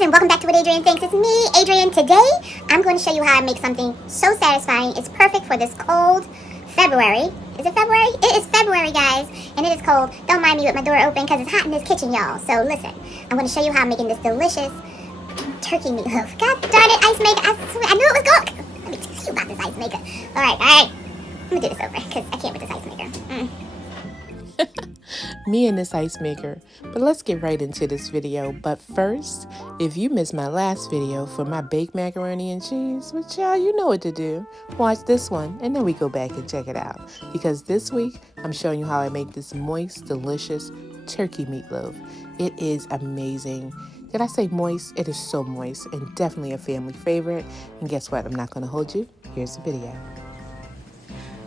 guys, and welcome back to What Adrian Thinks. It's me, Adrian. Today, I'm going to show you how I make something so satisfying. It's perfect for this cold February. Is it February? It is February, guys, and it is cold. Don't mind me with my door open because it's hot in this kitchen, y'all. So listen, I'm going to show you how I'm making this delicious turkey meatloaf. God darn it, ice maker. I swear, I knew it was good. Let me tell you about this ice maker. All right. I'm going to do this over because I can't with this ice maker. Me and this ice maker. But let's get right into this video. But first, if you missed my last video for my baked macaroni and cheese, well, child, you know what to do. Watch this one and then we go back and check it out. Because this week, I'm showing you how I make this moist, delicious turkey meatloaf. It is amazing. Did I say moist? It is so moist and definitely a family favorite. And guess what? I'm not going to hold you. Here's the video.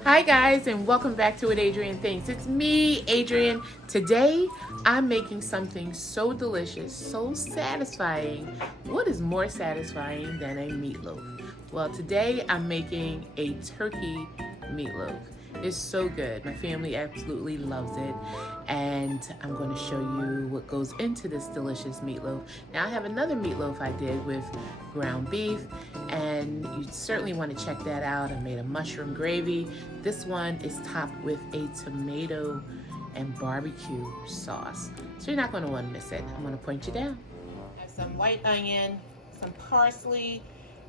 Hi guys, and welcome back to What Adrian Thinks. It's me, Adrian. Today, I'm making something so delicious, so satisfying. What is more satisfying than a meatloaf? Well, today I'm making a turkey meatloaf. It's so good. My family absolutely loves it. And I'm going to show you what goes into this delicious meatloaf. Now I have another meatloaf I did with ground beef, and you certainly want to check that out. I made a mushroom gravy. This one is topped with a tomato and barbecue sauce. So you're not going to want to miss it. I'm going to point you down. I have some white onion, some parsley,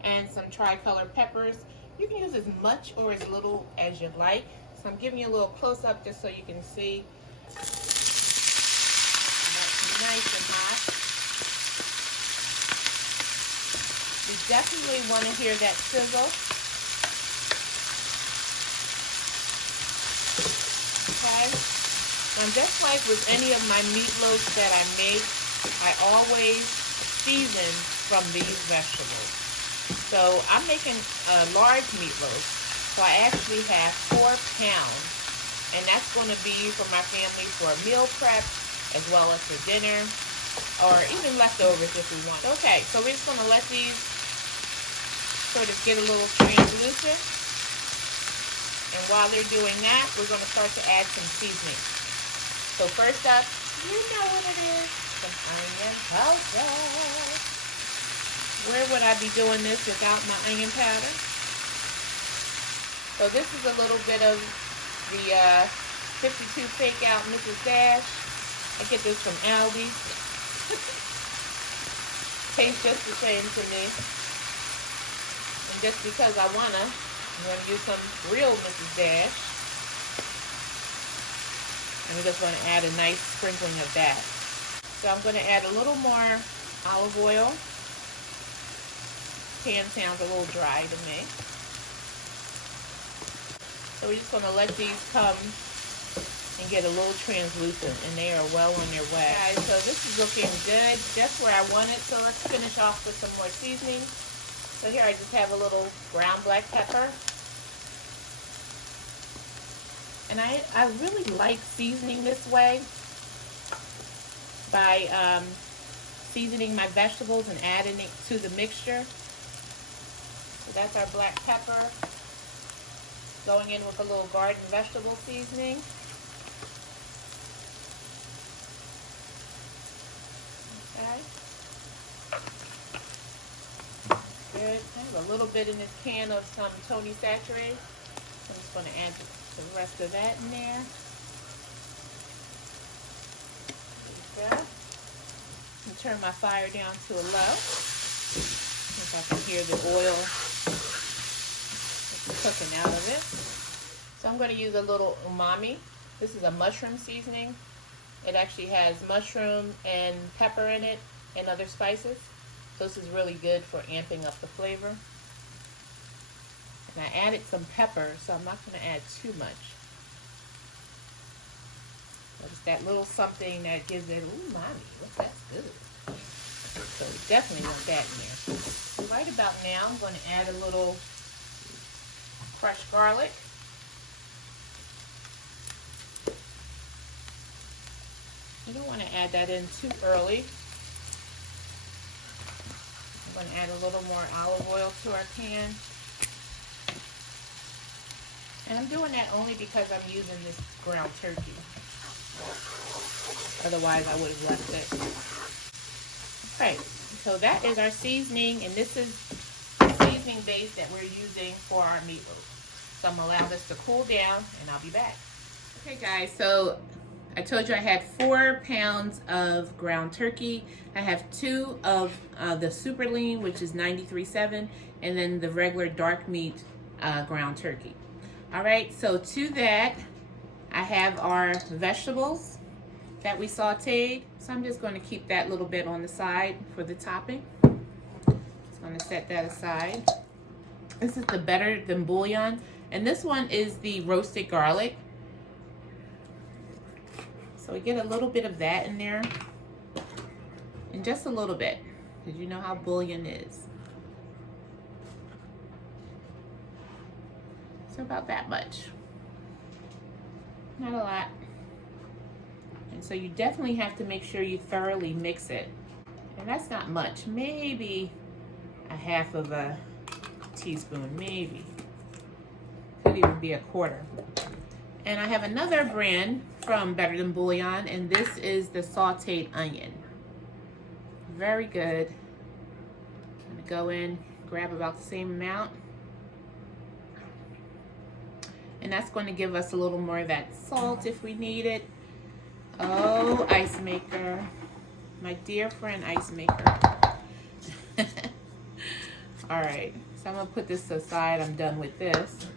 and some tricolor peppers. You can use as much or as little as you like. So I'm giving you a little close-up just so you can see. That's nice and hot. You definitely want to hear that sizzle. Okay. Now, just like with any of my meatloaves that I make, I always season from these vegetables. So I'm making a large meatloaf. So I actually have 4 pounds. And that's going to be for my family for a meal prep as well as for dinner or even leftovers if we want. Okay, so we're just going to let these sort of get a little translucent. And while they're doing that, we're going to start to add some seasoning. So first up, you know what it is, some onion powder. Where would I be doing this without my onion powder? So this is a little bit of the 52 Fake Out Mrs. Dash. I get this from Aldi. Tastes just the same to me. And just because I'm going to use some real Mrs. Dash. And we just want to add a nice sprinkling of that. So I'm going to add a little more olive oil. Pan sounds a little dry to me. So we're just going to let these come and get a little translucent, and they are well on their way. Guys, so this is looking good, just where I want it. So let's finish off with some more seasoning. So here I just have a little ground black pepper. And I really like seasoning this way by seasoning my vegetables and adding it to the mixture. So that's our black pepper. Going in with a little garden vegetable seasoning. Okay. Good. I have a little bit in this can of some Tony Saturé. I'm just going to add the rest of that in there. There we go. And turn my fire down to a low. If I can hear the oil cooking out of it. So I'm going to use a little umami. This is a mushroom seasoning. It actually has mushroom and pepper in it and other spices. So this is really good for amping up the flavor. And I added some pepper, so I'm not going to add too much. But it's that little something that gives it umami. That's good. So we definitely want that in there. So right about now, I'm going to add a little crushed garlic. You don't want to add that in too early. I'm going to add a little more olive oil to our pan. And I'm doing that only because I'm using this ground turkey. Otherwise, I would have left it. Okay, So that is our seasoning, and this is the seasoning base that we're using for our meatloaf. So I'm gonna allow this to cool down, and I'll be back. Okay guys, so I told you I had 4 pounds of ground turkey. I have 2 of the super lean, which is 93.7, and then the regular dark meat ground turkey. All right, so to that, I have our vegetables that we sauteed. So I'm just going to keep that little bit on the side for the topping. Just going to set that aside. This is the Better Than Bouillon, and this one is the roasted garlic. So we get a little bit of that in there, and just a little bit, because you know how bouillon is. So about that much, not a lot. And so you definitely have to make sure you thoroughly mix it. And that's not much, maybe a half of a teaspoon, maybe. Could even be a quarter. And I have another brand from Better Than Bouillon, and this is the sauteed onion. Very good. I'm gonna go in, grab about the same amount. And that's going to give us a little more of that salt if we need it. Oh, ice maker. My dear friend ice maker. All right, so I'm gonna put this aside. I'm done with this.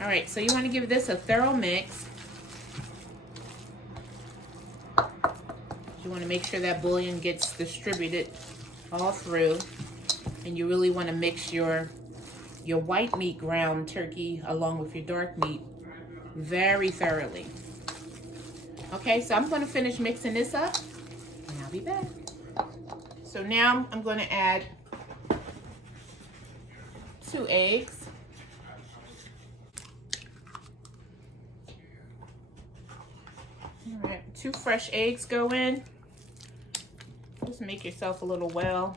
All right, so you want to give this a thorough mix. You want to make sure that bouillon gets distributed all through, and you really want to mix your white meat ground turkey along with your dark meat very thoroughly. Okay, so I'm going to finish mixing this up, and I'll be back. So now I'm going to add 2 eggs. All right, 2 fresh eggs go in. Just make yourself a little well,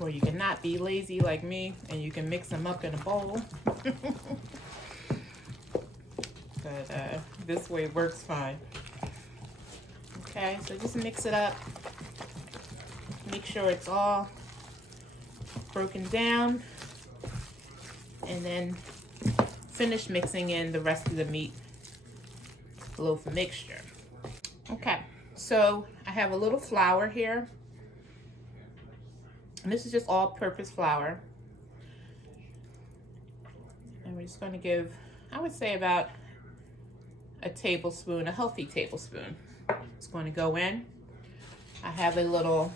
or you cannot be lazy like me, and you can mix them up in a bowl. But this way works fine. Okay, so just mix it up. Make sure it's all broken down, and then finish mixing in the rest of the meat loaf mixture. Okay, so I have a little flour here, and this is just all-purpose flour, and we're just going to give, I would say, about a tablespoon, a healthy tablespoon. It's going to go in. I have a little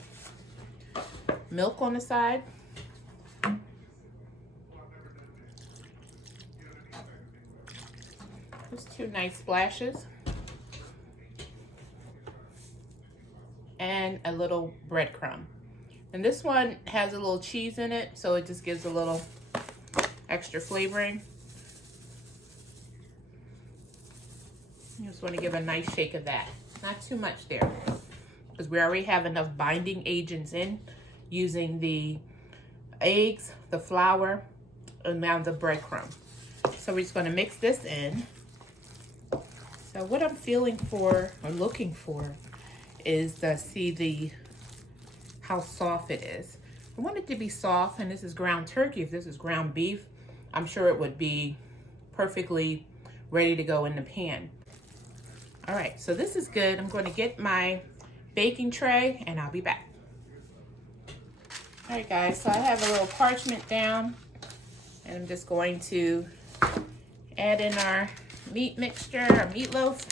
milk on the side. Just 2 nice splashes. And a little breadcrumb. And this one has a little cheese in it, so it just gives a little extra flavoring. You just want to give a nice shake of that. Not too much there, because we already have enough binding agents in using the eggs, the flour, and now the breadcrumb. So we're just going to mix this in. So what I'm feeling for, or looking for, is to see how soft it is. I want it to be soft, and this is ground turkey. If this is ground beef, I'm sure it would be perfectly ready to go in the pan. All right, so this is good. I'm going to get my baking tray, and I'll be back. All right, guys, so I have a little parchment down, and I'm just going to add in our meat mixture, our meatloaf.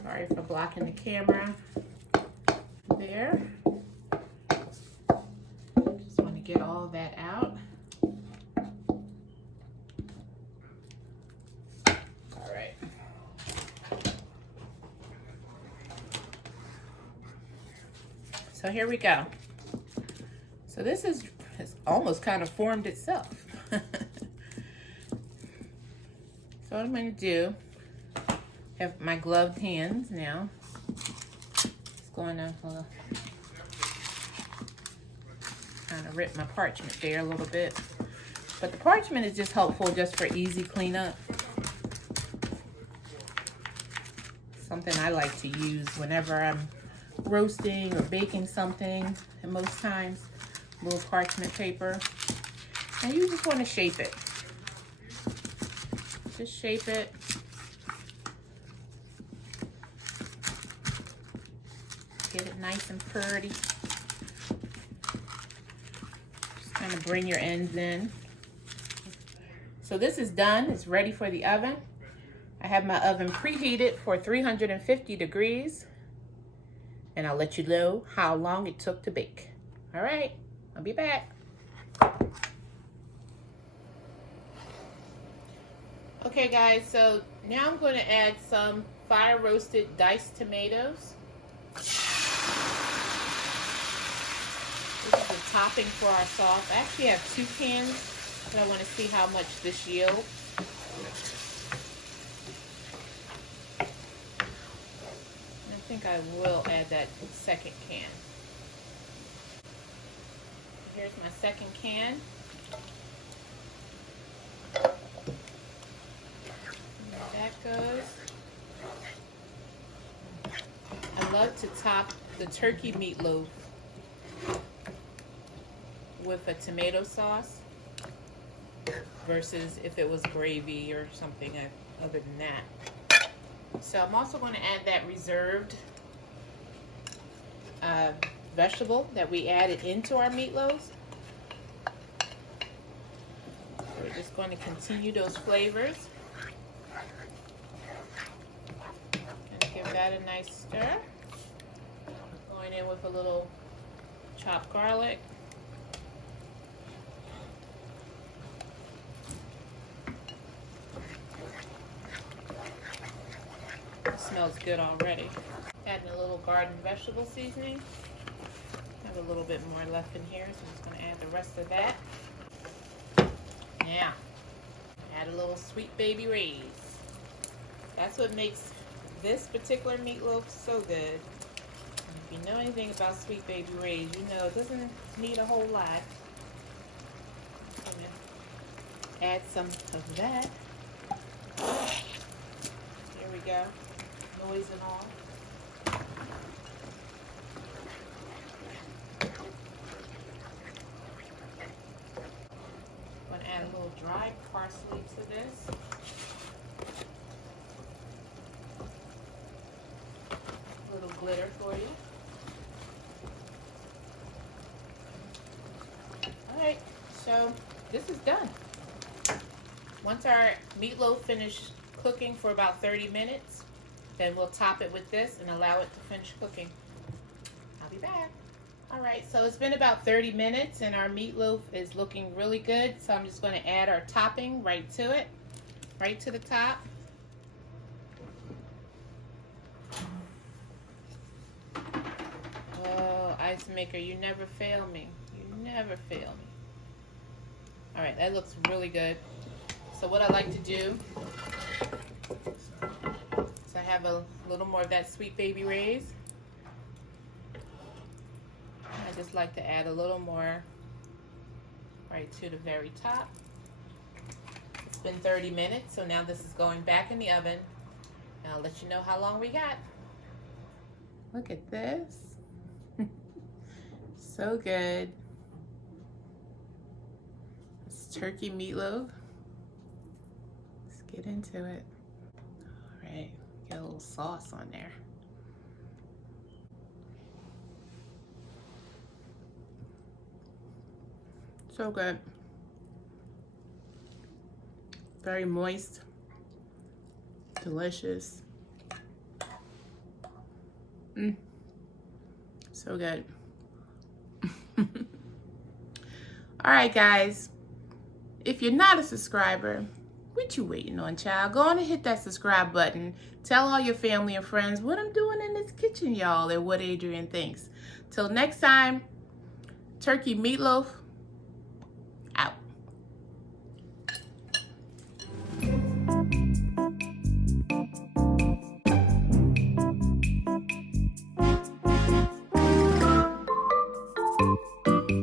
Sorry for blocking the camera there. Just want to get all of that out. All right. So here we go. So this has almost kind of formed itself. So what I'm going to do, have my gloved hands now. Just going to kind of rip my parchment there a little bit. But the parchment is just helpful just for easy cleanup. something I like to use whenever I'm roasting or baking something, and most times a little parchment paper. And you just want to shape it. Just shape it. Get it nice and pretty. Just kind of bring your ends in. So this is done. It's ready for the oven. I have my oven preheated for 350 degrees. And I'll let you know how long it took to bake. All right, I'll be back. Okay guys, so now I'm going to add some fire roasted diced tomatoes. This is the topping for our sauce. I actually have 2 cans, but I want to see how much this yields. And I think I will add that second can. Here's my second can. That goes. I love to top the turkey meatloaf with a tomato sauce versus if it was gravy or something other than that. So I'm also going to add that reserved vegetable that we added into our meatloaves. So we're just going to continue those flavors. Give that a nice stir. Going in with a little chopped garlic. It smells good already. Adding a little garden vegetable seasoning. I have a little bit more left in here, so I'm just going to add the rest of that. Now, add a little sweet baby Ray's. That's what makes this particular meatloaf so good. If you know anything about sweet baby Ray's, you know it doesn't need a whole lot. I'm gonna add some of that. Here we go. Noise and all. I'm gonna add a little dried parsley to this. Glitter for you. Alright, so this is done. Once our meatloaf finishes cooking for about 30 minutes, then we'll top it with this and allow it to finish cooking. I'll be back. Alright, so it's been about 30 minutes and our meatloaf is looking really good, so I'm just going to add our topping right to it, right to the top. Ice maker, you never fail me. You never fail me. All right, that looks really good. So what I like to do is I have a little more of that sweet baby Ray's. I just like to add a little more right to the very top. It's been 30 minutes, so now this is going back in the oven. And I'll let you know how long we got. Look at this. So good. It's turkey meatloaf. Let's get into it. All right, get a little sauce on there. So good. Very moist. Delicious. So good. All right, guys, if you're not a subscriber, what you waiting on, child? Go on and hit that subscribe button. Tell all your family and friends what I'm doing in this kitchen, y'all, and what Adrienne thinks. Till next time, turkey meatloaf